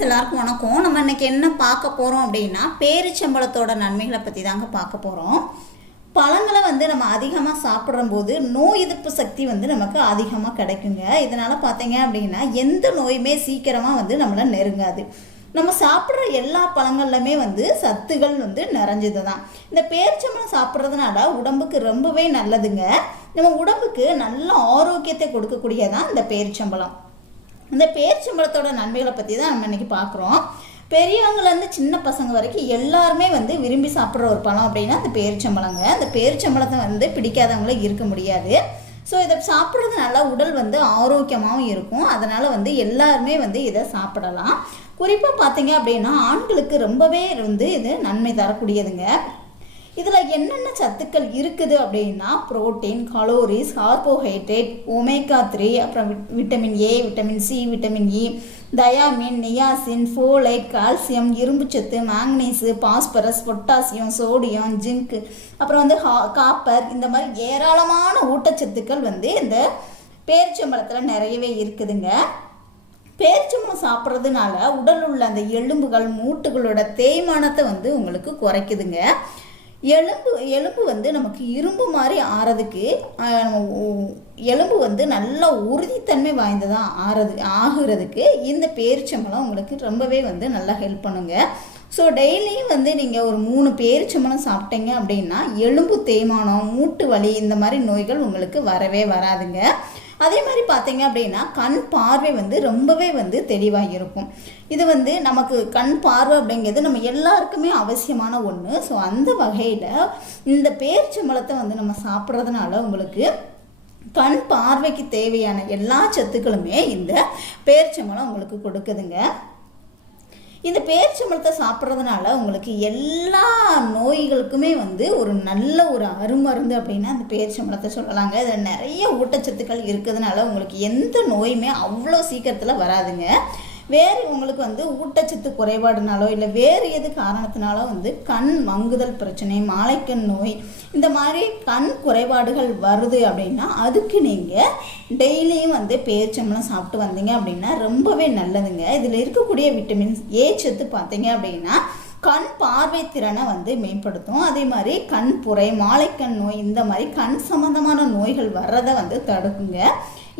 எல்லாருக்கும் வணக்கம். நம்ம இன்னைக்கு என்ன பார்க்க போகிறோம் அப்படின்னா பேரிச்சம்பழத்தோட நன்மைகளை பற்றி தாங்க பார்க்க போகிறோம் பழங்களை வந்து நம்ம அதிகமாக சாப்பிடும்போது நோய் எதிர்ப்பு சக்தி வந்து நமக்கு அதிகமாக கிடைக்குங்க. இதனால் பார்த்தீங்க அப்படின்னா எந்த நோயுமே சீக்கிரமாக வந்து நம்மளை நெருங்காது. நம்ம சாப்பிட்ற எல்லா பழங்கள்லையுமே வந்து சத்துகள் வந்து நிறைஞ்சது தான் இந்த பேரிச்சம்பழம் சாப்பிட்றதுனால உடம்புக்கு ரொம்பவே நல்லதுங்க. நம்ம உடம்புக்கு நல்ல ஆரோக்கியத்தை கொடுக்கக்கூடியதான் இந்த பேரிச்சம்பழம். இந்த பேரிச்சம்பழத்தோட நன்மைகளை பற்றி தான் நம்ம இன்றைக்கி பார்க்குறோம். பெரியவங்கலேருந்து சின்ன பசங்க வரைக்கும் எல்லாருமே வந்து விரும்பி சாப்பிட்ற ஒரு பழம் அப்படின்னா அந்த பேரிச்சம்பழங்க. அந்த பேரிச்சம்பழத்தை வந்து பிடிக்காதவங்களே இருக்க முடியாது. ஸோ இதை சாப்பிட்றதுனால உடல் வந்து ஆரோக்கியமாகவும் இருக்கும். அதனால் வந்து எல்லாருமே வந்து இதை சாப்பிடலாம். குறிப்பாக பார்த்தீங்க அப்படின்னா ஆண்களுக்கு ரொம்பவே வந்து இது நன்மை தரக்கூடியதுங்க. இதில் என்னென்ன சத்துக்கள் இருக்குது அப்படின்னா protein calories carbohydrate omega three அப்புறம் vit- vitamin A vitamin C vitamin E thiamine niacin folate calcium இரும்புச்சத்து manganese phosphorus potassium sodium zinc அப்புறம் வந்து ஹா காப்பர் இந்த மாதிரி ஏராளமான ஊட்டச்சத்துக்கள் வந்து இந்த பேரிச்சம்பழத்தில் நிறையவே இருக்குதுங்க. பேரிச்சம்பழம் சாப்பிட்றதுனால உடல் உள்ள அந்த எலும்புகள் மூட்டுகளோட தேய்மானத்தை வந்து உங்களுக்கு குறைக்குதுங்க. எலும்பு எலும்பு வந்து நமக்கு இரும்பு மாதிரி ஆறதுக்கு எலும்பு வந்து நல்லா உறுதித்தன்மை வாய்ந்ததாக ஆறது ஆகுறதுக்கு இந்த பேரிச்சம்பழம் உங்களுக்கு ரொம்பவே வந்து நல்லா ஹெல்ப் பண்ணுங்க. ஸோ டெய்லியும் வந்து நீங்கள் ஒரு மூணு பேரிச்சம்பழம் சாப்பிட்டீங்க அப்படின்னா எலும்பு தேய்மானம் மூட்டு வலி இந்த மாதிரி நோய்கள் உங்களுக்கு வரவே வராதுங்க. அதே மாதிரி பார்த்தீங்க அப்படின்னா கண் பார்வை வந்து ரொம்பவே வந்து தெளிவாக இருக்கும். இது வந்து நமக்கு கண் பார்வை அப்படிங்கிறது நம்ம எல்லாருக்குமே அவசியமான ஒன்று ஸோ அந்த வகையில் இந்த பேர்ச்சம்பளத்தை வந்து நம்ம சாப்பிட்றதுனால உங்களுக்கு கண் பார்வைக்கு தேவையான எல்லா சத்துக்களுமே இந்த பேர்ச்சம்பளம் உங்களுக்கு கொடுக்குதுங்க. இந்த பேரிச்சம்பழத்தை சாப்பிட்றதுனால உங்களுக்கு எல்லா நோய்களுக்குமே வந்து ஒரு நல்ல ஒரு அருமருந்து அப்படின்னா அந்த பேரிச்சம்பழத்தை சொல்லலாங்க. இதில் நிறைய ஊட்டச்சத்துக்கள் இருக்கிறதுனால உங்களுக்கு எந்த நோயுமே அவ்வளோ சீக்கிரத்தில் வராதுங்க. வேறு உங்களுக்கு வந்து ஊட்டச்சத்து குறைபாடுனாலோ இல்லை வேறு எது காரணத்தினாலோ வந்து கண் மங்குதல் பிரச்சனை மாலைக்கண் நோய் இந்த மாதிரி கண் குறைபாடுகள் வருது அப்படின்னா அதுக்கு நீங்கள் டெய்லியும் வந்து பேரிச்சம்பளம் சாப்பிட்டு வந்தீங்க அப்படின்னா ரொம்பவே நல்லதுங்க. இதில் இருக்கக்கூடிய விட்டமின்ஸ் ஏ சத்து பார்த்தீங்க அப்படின்னா கண் பார்வை திறனை வந்து மேம்படுத்தும். அதே மாதிரி கண் புரை மாலைக்கண் நோய் இந்த மாதிரி கண் சம்மந்தமான நோய்கள் வர்றதை வந்து தடுக்குங்க.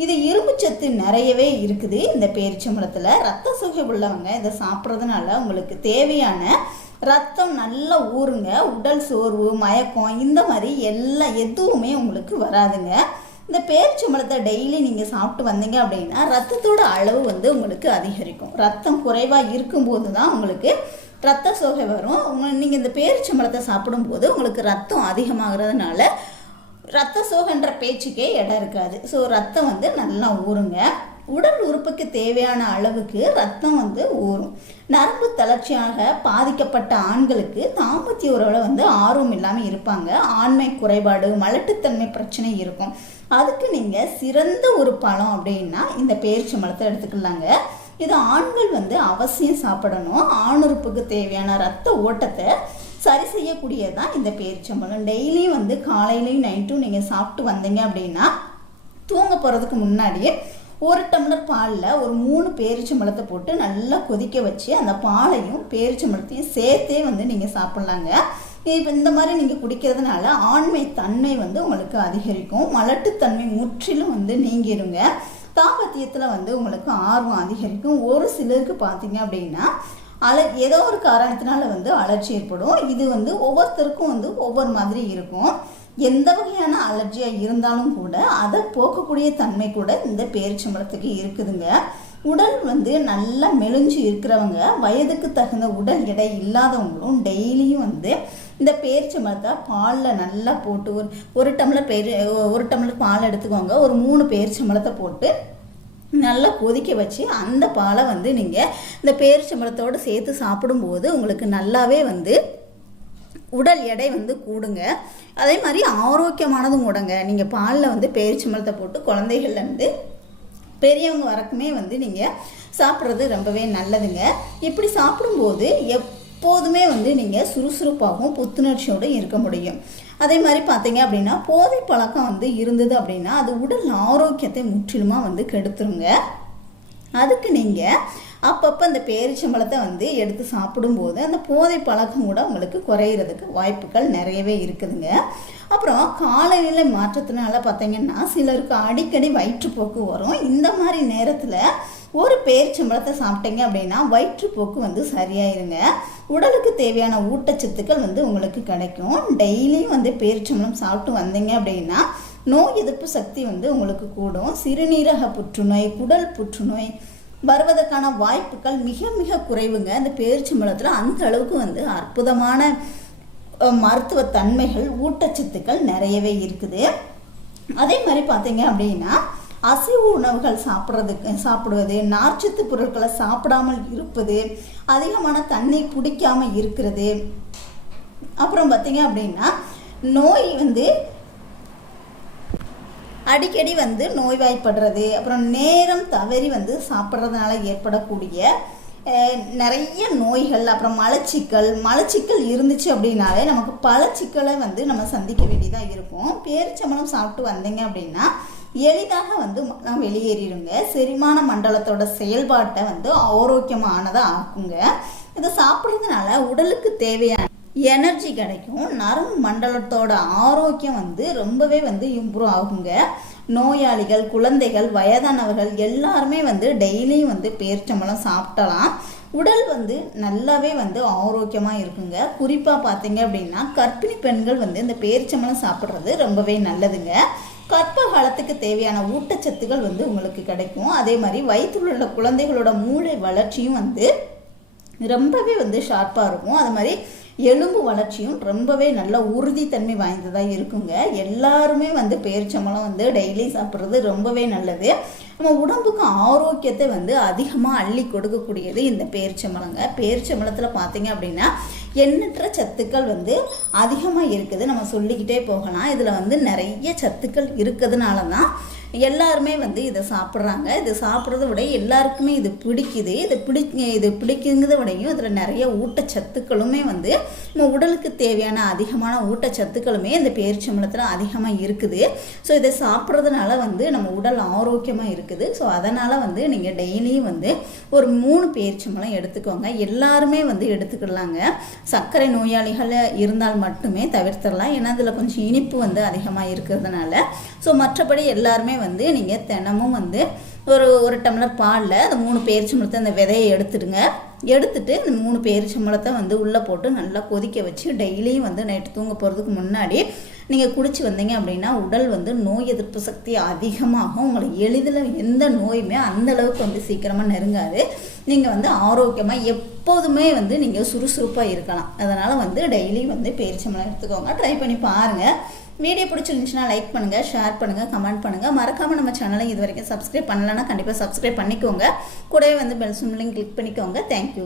இது இரும்புச்சத்து நிறையவே இருக்குது. இந்த பேரிச்சம்பழத்தில் ரத்த சோகை உள்ளவங்க இதை சாப்பிட்றதுனால உங்களுக்கு தேவையான ரத்தம் நல்லா ஊறுங்க உடல் சோர்வு மயக்கம் இந்த மாதிரி எல்லா எதுவுமே உங்களுக்கு வராதுங்க. இந்த பேரிச்சம்பழத்தை டெய்லி நீங்கள் சாப்பிட்டு வந்தீங்க அப்படின்னா ரத்தத்தோட அளவு வந்து உங்களுக்கு அதிகரிக்கும். ரத்தம் குறைவாக இருக்கும்போது தான் உங்களுக்கு ரத்த சோகை வரும். உங்க நீங்கள் இந்த பேரிச்சம்பழத்தை சாப்பிடும்போது உங்களுக்கு ரத்தம் அதிகமாகிறதுனால ரத்த சோகன்ற பேச்சுக்கே இடம் இருக்காது. ஸோ ரத்தம் வந்து நல்லா ஊறுங்க. உடல் உறுப்புக்கு தேவையான அளவுக்கு ரத்தம் வந்து ஊறும். நரம்பு தளர்ச்சியாக பாதிக்கப்பட்ட ஆண்களுக்கு தாம்பத்திய உறவில் வந்து ஆர்வம் இல்லாமல் இருப்பாங்க. ஆண்மை குறைபாடு மலட்டுத்தன்மை பிரச்சனை இருக்கும். அதுக்கு நீங்கள் சிறந்த ஒரு பழம் அப்படின்னா இந்த பேரிச்சம்பழத்தை எடுத்துக்கலாங்க. இது ஆண்கள் வந்து அவசியம் சாப்பிடணும். ஆணுறுப்புக்கு தேவையான ரத்த ஓட்டத்தை சரி செய்யக்கூடியதான் இந்த பேரிச்சம்பழம். டெய்லியும் வந்து காலையிலையும் நைட்டும் நீங்கள் சாப்பிட்டு வந்தீங்க அப்படின்னா தூங்க போகிறதுக்கு முன்னாடியே ஒரு டம்ளர் பாலில் ஒரு மூணு பேரிச்சம்பழத்தை போட்டு நல்லா கொதிக்க வச்சு அந்த பாலையும் பேரிச்சம்பழத்தையும் சேர்த்தே வந்து நீங்கள் சாப்பிட்லாங்க. இப்போ இந்த மாதிரி நீங்கள் குடிக்கிறதுனால ஆண்மை தன்மை வந்து உங்களுக்கு அதிகரிக்கும். மலட்டுத்தன்மை முற்றிலும் வந்து நீங்கிருங்க தாம்பத்தியத்தில் வந்து உங்களுக்கு ஆர்வம் அதிகரிக்கும். ஒரு சிலருக்கு பார்த்தீங்க அப்படின்னா அல ஏதோ ஒரு காரணத்தினால வந்து அலர்ஜி ஏற்படும். இது வந்து ஒவ்வொருத்தருக்கும் வந்து ஒவ்வொரு மாதிரி இருக்கும். எந்த வகையான அலர்ஜியாக இருந்தாலும் கூட அதை போக்கக்கூடிய தன்மை கூட இந்த பேரிச்சம்பழத்துக்கு இருக்குதுங்க. உடல் வந்து நல்லா மெலிஞ்சு இருக்கிறவங்க வயதுக்கு தகுந்த உடல் எடை இல்லாதவங்களும் டெய்லியும் வந்து இந்த பேரிச்சம்பழத்தை பாலில் நல்லா போட்டு ஒரு ஒரு டம்ளர் பேர் ஒரு டம்ளர் பால் எடுத்துக்கோங்க. ஒரு மூணு பேரிச்சம்பழத்தை போட்டு நல்லா கொதிக்க வச்சு அந்த பாலை வந்து நீங்கள் இந்த பேரிச்சம்பழத்தோடு சேர்த்து சாப்பிடும்போது உங்களுக்கு நல்லாவே வந்து உடல் எடை வந்து கூடுங்க. அதே மாதிரி ஆரோக்கியமானதும் கூடங்க. நீங்கள் பாலில் வந்து பேரிச்சம்பழத்தை போட்டு குழந்தைகள்லேருந்து பெரியவங்க வரைக்குமே வந்து நீங்கள் சாப்பிட்றது ரொம்பவே நல்லதுங்க. இப்படி சாப்பிடும்போது எப்போதுமே வந்து நீங்கள் சுறுசுறுப்பாகவும் புத்துணர்ச்சியோடு இருக்க முடியும். அதே மாதிரி பார்த்தீங்க அப்படின்னா போதை பழக்கம் வந்து இருந்தது அப்படின்னா அது உடல் ஆரோக்கியத்தை முற்றிலுமாக வந்து கெடுத்துருங்க. அதுக்கு நீங்கள் அப்பப்போ அந்த பேரிச்சம்பழத்தை வந்து எடுத்து சாப்பிடும்போது அந்த போதை பழக்கம் கூட உங்களுக்கு குறையிறதுக்கு வாய்ப்புகள் நிறையவே இருக்குதுங்க. அப்புறம் காலநிலை மாற்றத்தினால பார்த்தீங்கன்னா சிலருக்கு அடிக்கடி வயிற்றுப்போக்கு வரும். இந்த மாதிரி நேரத்தில் ஒரு பேரிச்சம்பழத்தை சாப்பிட்டீங்க அப்படின்னா வயிற்றுப்போக்கு வந்து சரியாயிருங்க. உடலுக்கு தேவையான ஊட்டச்சத்துக்கள் வந்து உங்களுக்கு கிடைக்கும். டெய்லியும் வந்து பேரிச்சம்பழம் சாப்பிட்டு வந்தீங்க அப்படின்னா நோய் எதிர்ப்பு சக்தி வந்து உங்களுக்கு கூடும். சிறுநீரக புற்றுநோய் குடல் புற்றுநோய் வருவதற்கான வாய்ப்புகள் மிக மிக குறைவுங்க. அந்த பேரிச்சம்பழத்தில் அந்த அளவுக்கு வந்து அற்புதமான மருத்துவ தன்மைகள் ஊட்டச்சத்துக்கள் நிறையவே இருக்குது. அதே மாதிரி பார்த்தீங்க அப்படின்னா அசைவு உணவுகள் சாப்பிட்றதுக்கு சாப்பிடுவது நார்ச்சத்து பொருட்களை சாப்பிடாமல் இருப்பது அதிகமான தண்ணி குடிக்காமல் இருக்கிறது. அப்புறம் பார்த்தீங்க அப்படின்னா நோய் வந்து அடிக்கடி வந்து நோய்வாய்ப்படுறது. அப்புறம் நேரம் தவறி வந்து சாப்பிட்றதுனால ஏற்படக்கூடிய நிறைய நோய்கள் அப்புறம் மலச்சிக்கல் மலச்சிக்கல் இருந்துச்சு அப்படின்னாலே நமக்கு பல சிக்கலை வந்து நம்ம சந்திக்க வேண்டியதாக இருக்கும். பேரிச்சம்பழம் சாப்பிட்டு வந்தீங்க அப்படின்னா எளிதாக வந்து மலம் வெளியேறிடுங்க. செரிமான மண்டலத்தோட செயல்பாட்டை வந்து ஆரோக்கியமானதாக ஆக்குங்க. இதை சாப்பிட்றதுனால உடலுக்கு தேவையான எனர்ஜி கிடைக்கும். நரம்பு மண்டலத்தோட ஆரோக்கியம் வந்து ரொம்பவே வந்து இம்ப்ரூவ் ஆகுங்க. நோயாளிகள் குழந்தைகள் வயதானவர்கள் எல்லாருமே வந்து டெய்லியும் வந்து பேரிச்சம்பழம் சாப்பிடலாம். உடல் வந்து நல்லாவே வந்து ஆரோக்கியமாக இருக்குங்க. குறிப்பாக பார்த்தீங்க அப்படின்னா கர்ப்பிணி பெண்கள் வந்து இந்த பேரிச்சம்பழம் சாப்பிட்றது ரொம்பவே நல்லதுங்க. கற்ப காலத்துக்கு தேவையான ஊட்டச்சத்துக்கள் வந்து உங்களுக்கு கிடைக்கும். அதே மாதிரி வயிற்றில் உள்ள குழந்தைகளோட மூளை வளர்ச்சியும் வந்து ரொம்பவே வந்து ஷார்ப்பாக இருக்கும். அது மாதிரி எலும்பு வளர்ச்சியும் ரொம்பவே நல்ல உறுதித்தன்மை வாய்ந்ததாக இருக்குங்க. எல்லாருமே வந்து பேரிச்சம்பளம் வந்து டெய்லி சாப்பிட்றது ரொம்பவே நல்லது. நம்ம உடம்புக்கு ஆரோக்கியத்தை வந்து அதிகமாக அள்ளி கொடுக்கக்கூடியது இந்த பேரிச்சம்பழங்க. பேரிச்சம்பழத்தில் பார்த்தீங்க அப்படின்னா எண்ணற்ற சத்துக்கள் வந்து அதிகமாக இருக்குது. நம்ம சொல்லிக்கிட்டே போகலாம். இதில் வந்து நிறைய சத்துக்கள் இருக்கிறதுனால தான் எல்லாருமே வந்து இதை சாப்பிட்றாங்க. இது சாப்பிட்றத விட எல்லாருக்குமே இது பிடிக்குது. இது பிடி இது பிடிக்குங்கிறத விடையும் இதில் நிறைய ஊட்டச்சத்துக்களுமே வந்து நம்ம உடலுக்கு தேவையான அதிகமான ஊட்டச்சத்துக்களுமே இந்த பேரிச்சம்பளத்தில் அதிகமாக இருக்குது. ஸோ இதை சாப்பிட்றதுனால வந்து நம்ம உடல் ஆரோக்கியமாக இருக்குது. ஸோ அதனால் வந்து நீங்கள் டெய்லியும் வந்து ஒரு மூணு பேரிச்சம்பளம் எடுத்துக்கோங்க. எல்லாருமே வந்து எடுத்துக்கிடலாங்க சர்க்கரை நோயாளிகள் இருந்தால் மட்டுமே தவிர்த்திடலாம். ஏன்னா அதில் கொஞ்சம் இனிப்பு வந்து அதிகமாக இருக்கிறதுனால. ஸோ மற்றபடி எல்லாருமே வந்து நீங்கள் தினமும் வந்து ஒரு ஒரு டம்ளர் பாலில் அந்த மூணு பேரிச்சம்பழத்தை அந்த விதையை எடுத்துடுங்க. எடுத்துட்டு இந்த மூணு பேரிச்சம்பழத்தை வந்து உள்ளே போட்டு நல்லா கொதிக்க வச்சு டெய்லியும் வந்து நைட்டு தூங்க போகிறதுக்கு முன்னாடி நீங்கள் குடிச்சு வந்தீங்க அப்படின்னா உடல் வந்து நோய் எதிர்ப்பு சக்தி அதிகமாகும். உங்களுக்கு எளிதில் எந்த நோயுமே அந்த அளவுக்கு வந்து சீக்கிரமாக நெருங்காது. நீங்கள் வந்து ஆரோக்கியமாக எப்போதுமே வந்து நீங்கள் சுறுசுறுப்பாக இருக்கலாம். அதனால் வந்து டெய்லி வந்து பேரிச்சம்பழம் எடுத்துக்கோங்க. ட்ரை பண்ணி பாருங்கள் வீடியோ பிடிச்சிருந்துச்சுன்னா லைக் பண்ணுங்கள் ஷேர் பண்ணுங்கள் கமெண்ட் பண்ணுங்கள் மறக்காமல் நம்ம சேனலை இது வரைக்கும் சப்ஸ்கிரைப் பண்ணலன்னா கண்டிப்பாக சப்ஸ்கிரைப் பண்ணிக்கோங்க. கூடவே வந்து பெல் சிம்லையும் கிளிக் பண்ணிக்கோங்க. Thank you